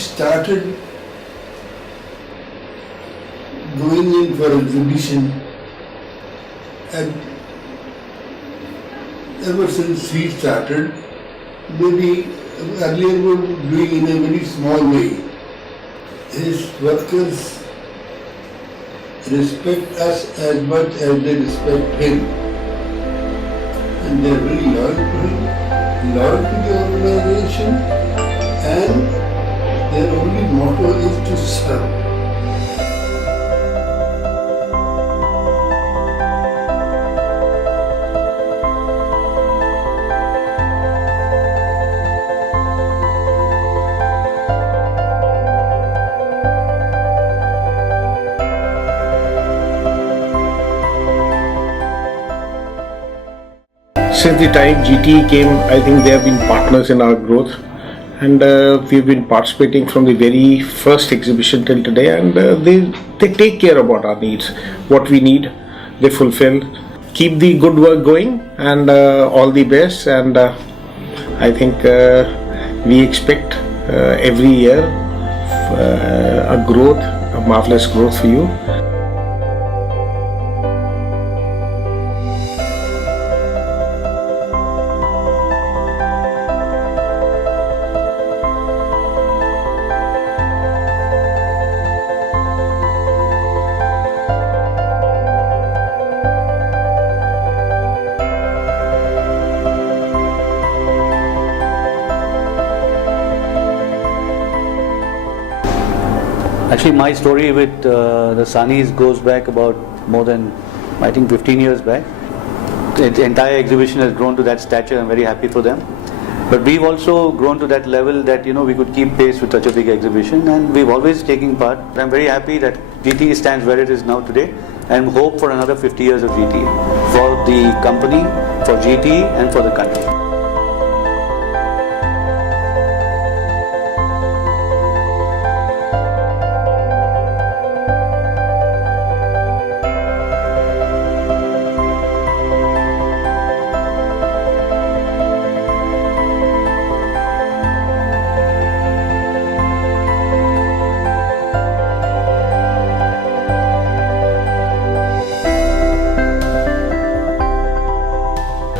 started going in for exhibition, and ever since we started, maybe earlier we were doing in a very small way. His workers respect us as much as they respect him. And they are very loyal to him, loyal to the organization, and their only motto is to serve. Since the time GTE came, I think they have been partners in our growth, and we've been participating from the very first exhibition till today, and they take care about our needs. What we need, they fulfill. Keep the good work going, and all the best, and I think we expect every year a growth, a marvelous growth for you. Actually, my story with the Sanis goes back about more than, I think, 15 years back. The entire exhibition has grown to that stature. I'm very happy for them. But we've also grown to that level that, we could keep pace with such a big exhibition, and we've always taken part. I'm very happy that GTE stands where it is now today, and hope for another 50 years of GTE for the company, for GTE, and for the country.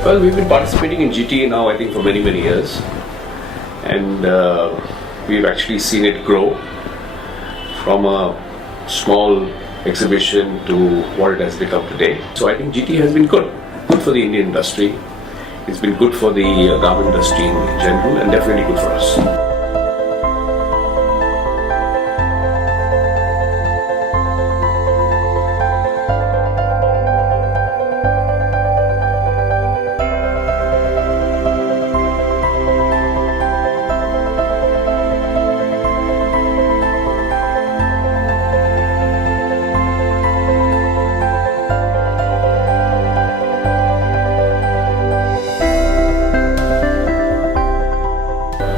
Well, we've been participating in GTE now, I think, for many, many years, and we've actually seen it grow from a small exhibition to what it has become today. So I think GTE has been good for the Indian industry. It's been good for the garment industry in general, and definitely good for us.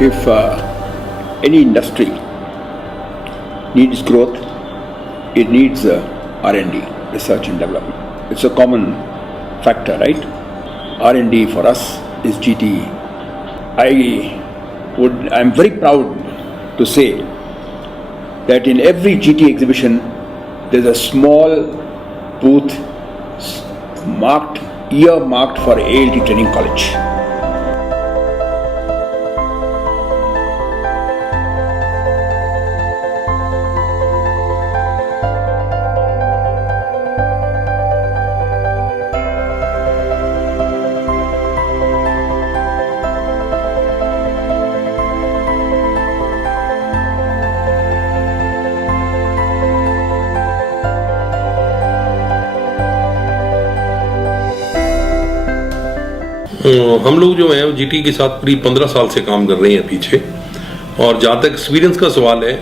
If any industry needs growth, it needs R&D, research and development. It's a common factor, right? R&D for us is GTE. I'm very proud to say that in every GTE exhibition, there's a small booth earmarked for ALT Training College. हम लोग जो हैं GT के साथ करीब 15 साल से काम कर रहे हैं पीछे, और जहाँ तक एक्सपीरियंस का सवाल है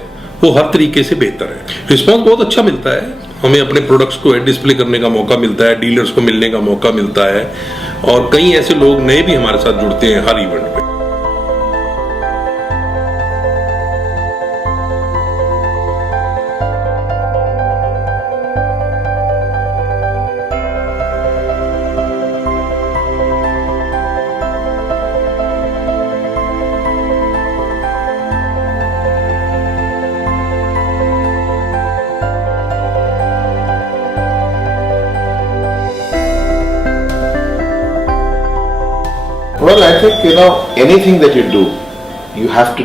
वो हर तरीके से बेहतर है। रिस्पांस बहुत अच्छा मिलता है, हमें अपने प्रोडक्ट्स को डिस्प्ले करने का मौका मिलता है, डीलर्स को मिलने का मौका मिलता है, और कई ऐसे लोग नए भी हमारे साथ जुड़ते हैं हर इवेंट पे। Well, I think anything that you do, you have to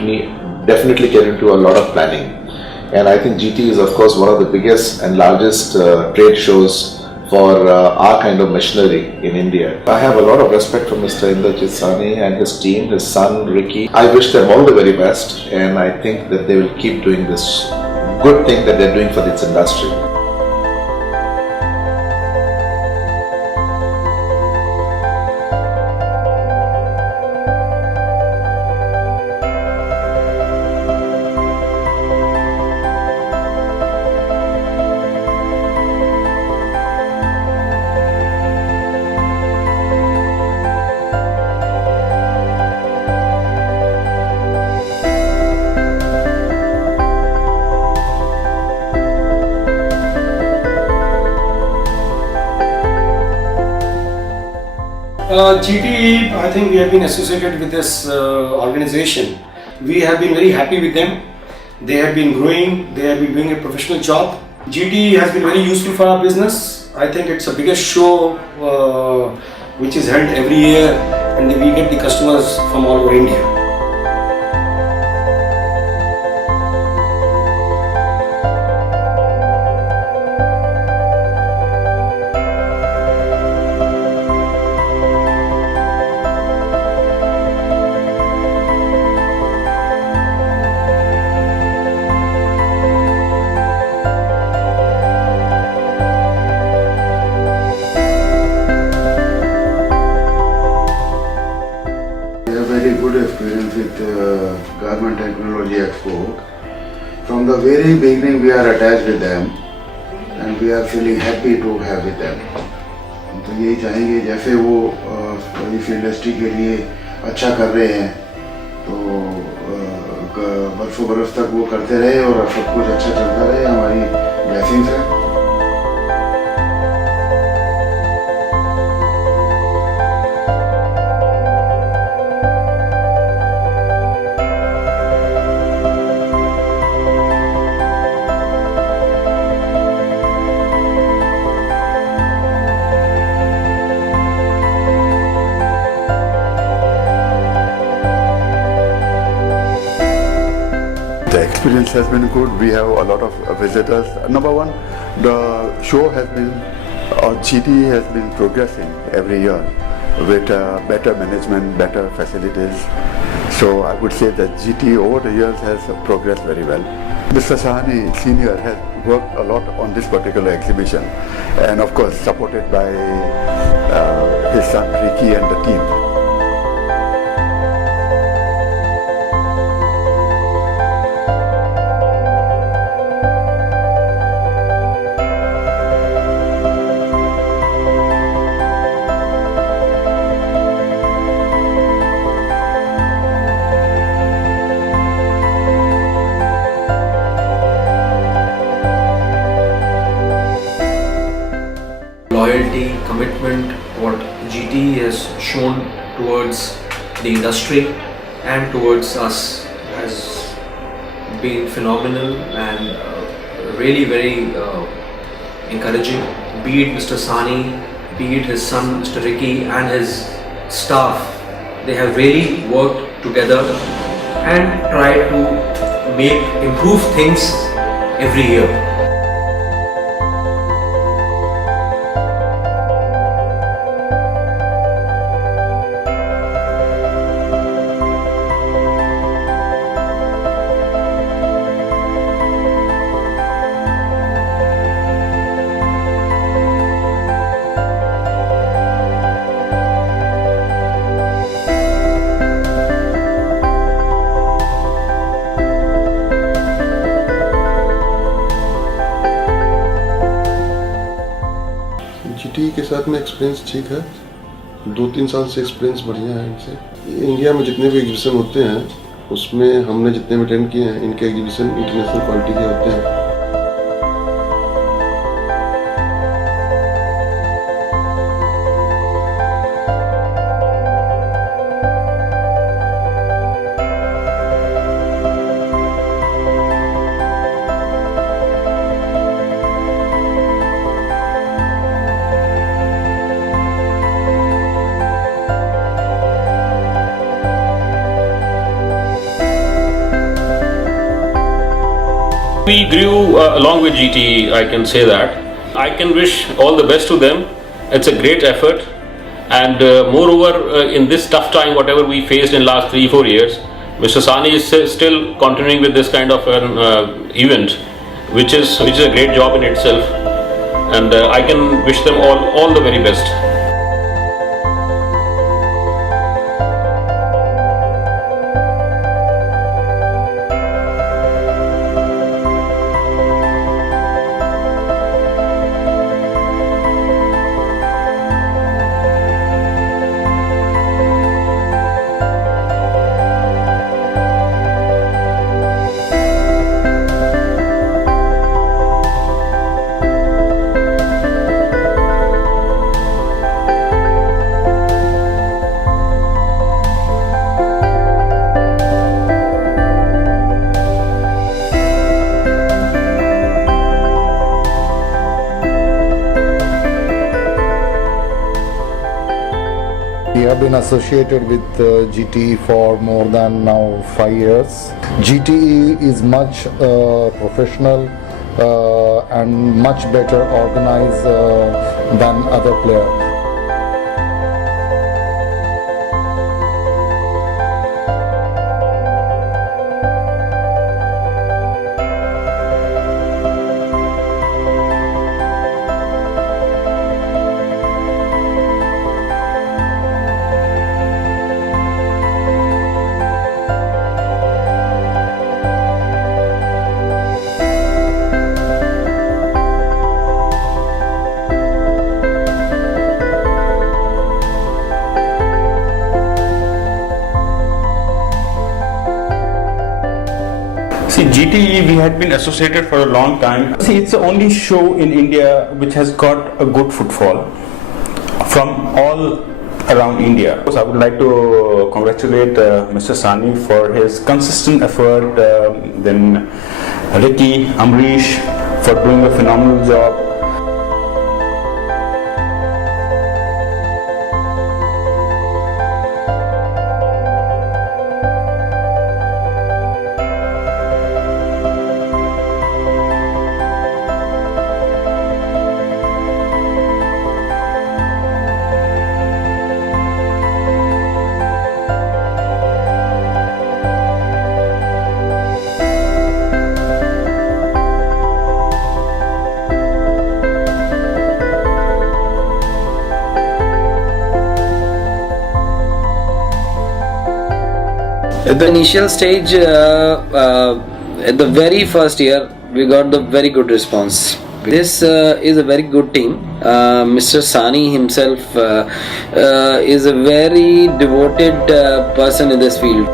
definitely get into a lot of planning. And I think GT is of course one of the biggest and largest trade shows for our kind of machinery in India. I have a lot of respect for Mr. Indl Sani and his team, his son Ricky. I wish them all the very best, and I think that they will keep doing this good thing that they're doing for this industry. GTE, I think we have been associated with this organization. We have been very happy with them. They have been growing, they have been doing a professional job. GTE has been very useful for our business. I think it's the biggest show which is held every year, and we get the customers from all over India. Very good experience with Government Technology Expo. From the very beginning we are attached with them and we are feeling happy to have with them. तो यही चाहेंगे जैसे वो इस industry के लिए अच्छा कर रहे हैं तो बरसों बरस तक वो करते रहे और सब कुछ अच्छा चलता रहे, हमारी ब्लेसिंग्स है. The experience has been good. We have a lot of visitors. Number one, the show has been, GT has been progressing every year with better management, better facilities. So I would say that GT over the years has progressed very well. Mr. Sahani Senior has worked a lot on this particular exhibition, and of course supported by his son Ricky and the team. Loyalty, commitment, what GT has shown towards the industry and towards us has been phenomenal and really very encouraging. Be it Mr. Sani, be it his son Mr. Ricky and his staff, they have really worked together and tried to improve things every year. GTE के साथ में experience ठीक है, 2-3 साल से experience बढ़िया है इनसे. इंडिया में जितने भी एग्जीबिशन होते हैं उसमें हमने जितने भी अटेंड किए हैं, इनके एग्जीबिशन इंटरनेशनल क्वालिटी के होते हैं. We grew along with GTE, I can say that. I can wish all the best to them. It's a great effort, and moreover, in this tough time, whatever we faced in last 3-4 years, Mr. Sani is still continuing with this kind of an event, which is a great job in itself, and I can wish them all the very best. We have been associated with GTE for more than now 5 years. GTE is much professional and much better organized than other players. See, GTE, we had been associated for a long time. See, it's the only show in India which has got a good footfall from all around India. I would like to congratulate Mr. Sani for his consistent effort, then Ricky, Amrish for doing a phenomenal job. At the initial stage, at the very first year, we got the very good response. This is a very good team. Mr. Sani himself is a very devoted person in this field.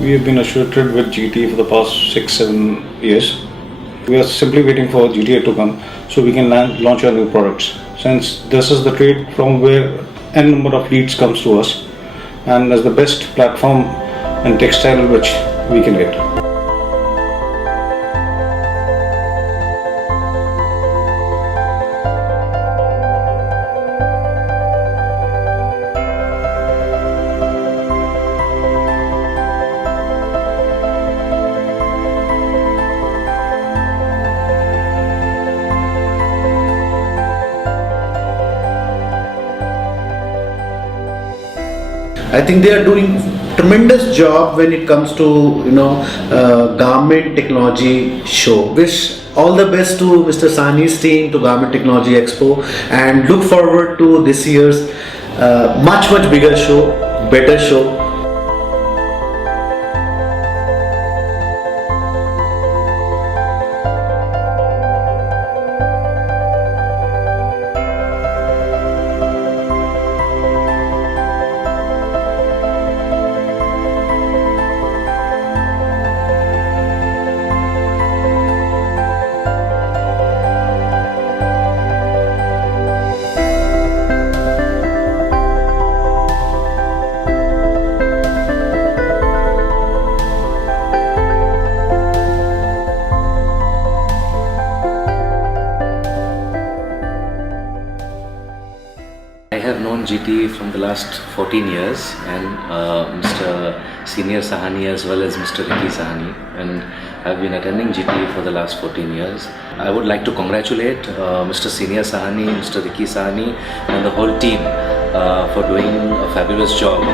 We have been associated with GTE for the past 6-7 years. We are simply waiting for GTE to come so we can launch our new products. Since this is the trade from where n number of leads comes to us, and as the best platform in textile which we can get. I think they are doing tremendous job when it comes to Garment Technology Show. Wish all the best to Mr. Sani's team, to Garment Technology Expo, and look forward to this year's much bigger show, better show. have known GTE from the last 14 years, and Mr. Senior Sahani as well as Mr. Ricky Sahani, and I've been attending GTE for the last 14 years. I would like to congratulate Mr. Senior Sahani, Mr. Ricky Sahani and the whole team for doing a fabulous job.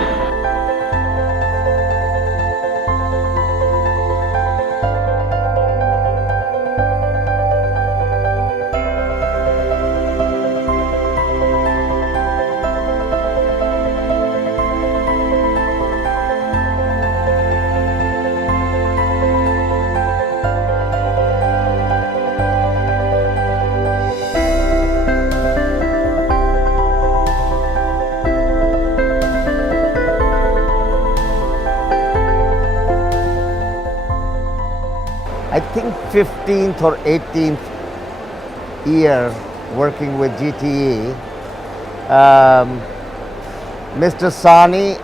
I think 15th or 18th year working with GTE. Mr. Sani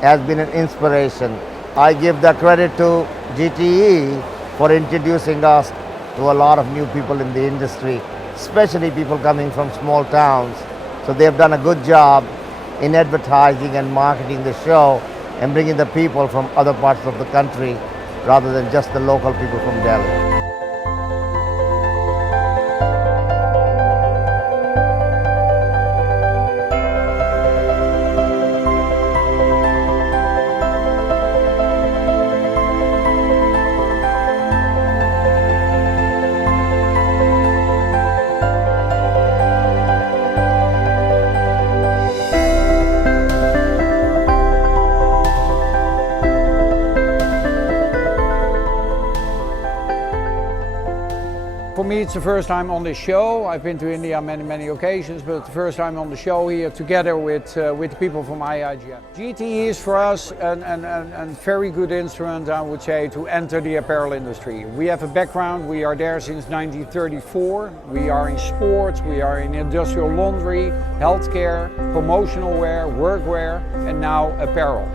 has been an inspiration. I give the credit to GTE for introducing us to a lot of new people in the industry, especially people coming from small towns. So they've done a good job in advertising and marketing the show and bringing the people from other parts of the country rather than just the local people from Delhi. For me, it's the first time on this show. I've been to India many occasions, but it's the first time on the show here together with people from IIGF. GTE is for us a very good instrument, I would say, to enter the apparel industry. We have a background, we are there since 1934. We are in sports, we are in industrial laundry, healthcare, promotional wear, workwear, and now apparel.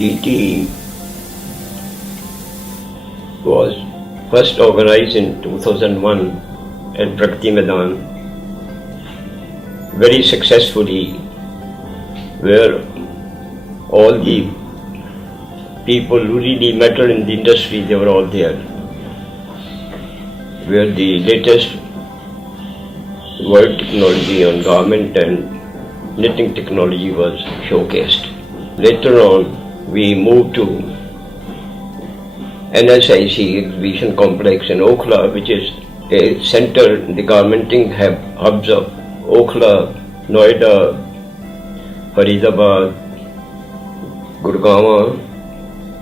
GTE was first organized in 2001 at Prakti Maidan very successfully, where all the people who really matter in the industry, they were all there, where the latest world technology on garment and knitting technology was showcased. Later on, we moved to NSIC exhibition complex in Okhla, which is a center in the garmenting hubs of Okhla, Noida, Faridabad, Gurgaon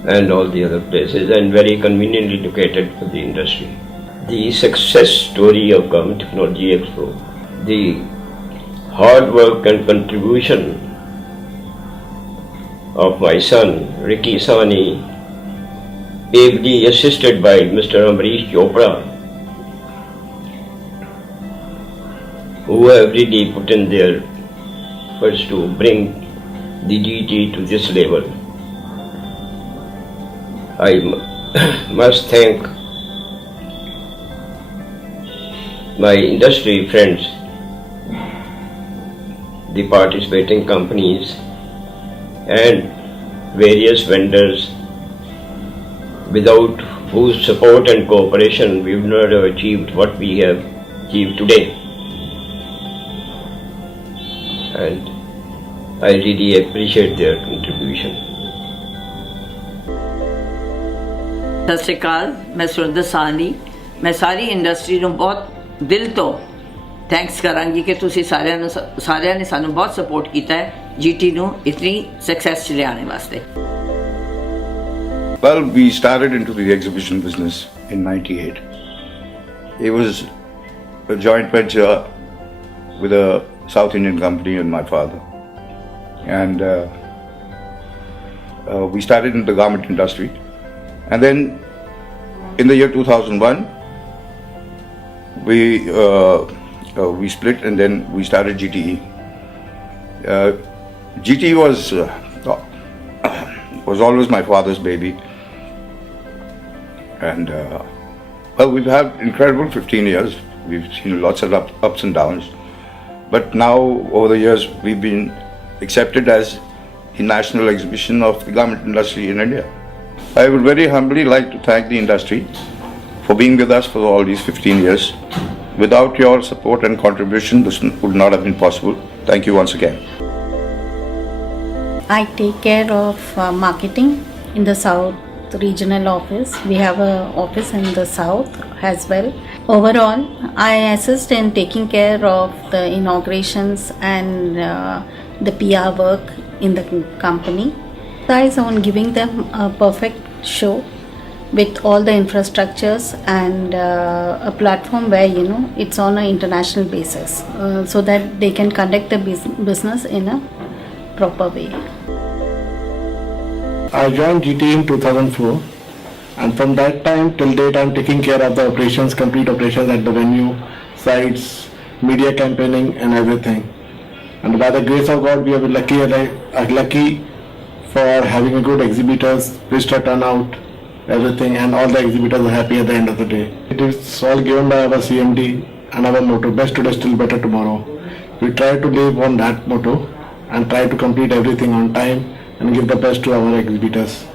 and all the other places, and very conveniently located for the industry. The success story of Garment Technology Expo, the hard work and contribution of my son Ricky Sani, ably assisted by Mr. Amrish Chopra, who have really put in their efforts to bring the GT to this level. I must thank my industry friends, the participating companies and various vendors, without whose support and cooperation we would not have achieved what we have achieved today. And I really appreciate their contribution. ਸਤਿ ਸ਼੍ਰੀ ਅਕਾਲ, ਮੈਂ ਸੁਰਿੰਦਰ ਸਾਹਨੀ। ਮੈਂ ਸਾਰੀ industry ਨੂੰ ਬਹੁਤ ਦਿਲ ਤੋਂ thanks ਕਰਾਂਗੀ ਕਿ ਤੁਸੀਂ ਸਾਰਿਆਂ ਨੇ ਸਾਨੂੰ ਬਹੁਤ ਸਪੋਰਟ ਕੀਤਾ ਹੈ GT ਨੂੰ ਇਤਨੀ ਸਕਸੈਸ 'ਚ ਲਿਆਉਣ ਵਾਸਤੇ। Well, we started into the exhibition business in '98. It was a joint venture with a South Indian company and my father. And we started in the garment industry. And then in the year 2001, we split and then we started GTE. GTE was always my father's baby. And well, we've had incredible 15 years. We've seen lots of ups and downs. But now, over the years, we've been accepted as the national exhibition of the garment industry in India. I would very humbly like to thank the industry for being with us for all these 15 years. Without your support and contribution, this would not have been possible. Thank you once again. I take care of marketing in the South regional office. We have an office in the South as well. Overall, I assist in taking care of the inaugurations and the PR work in the company. Guys on giving them a perfect show with all the infrastructures and a platform where it's on an international basis so that they can conduct the business in a proper way. I joined GTE in 2004 and from that time till date I'm taking care of the operations, complete operations at the venue, sites, media campaigning and everything. And by the grace of God we are lucky for having a good exhibitors, visitor turnout, everything, and all the exhibitors are happy at the end of the day. It is all given by our CMD and our motto, best today, still better tomorrow. We try to live on that motto and try to complete everything on time and give the best to our exhibitors.